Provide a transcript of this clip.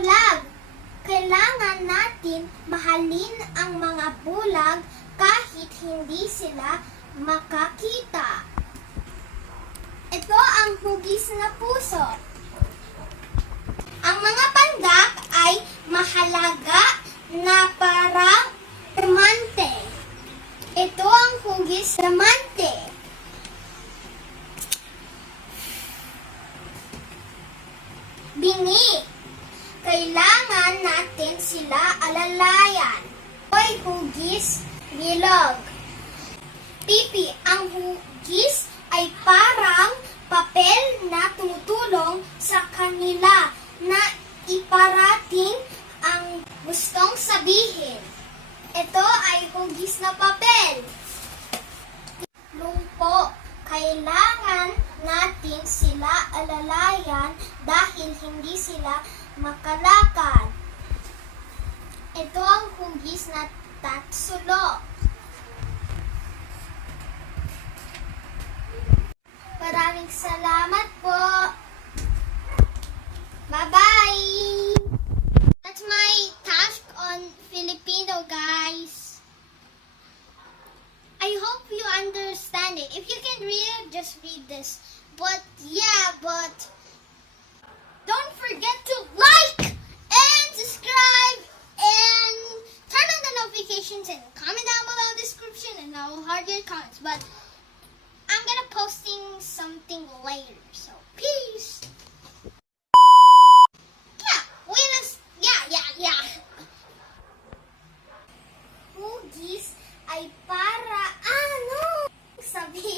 bulag. Kailangan natin mahalin ang mga bulag kahit hindi sila makakita. Ito ang hugis na puso. Ang mga pandak ay mahalaga na parang permante. Ito ang hugis permante. Bingi. Kailangan natin sila alalayan. Hoy hugis, bilog. Pipi, ang hugis ay parang papel na tumutulong sa kanila na iparating ang gustong sabihin. Ito ay hugis na papel. Lumpo, kailangan natin sila alalayan dahil hindi sila makalakad. Ito ang hugis na tatsulo. Maraming salamat po. Bye-bye! That's my task on Filipino, guys. I hope you understand it. If you can read it, just read this. But yeah, but... Don't forget to like and subscribe and turn on the notifications and comment down below the description and I will heart your comments. But I'm gonna posting something later, so peace. Yeah, we just yeah yeah yeah. Hugis ay para ah, ano? Sabi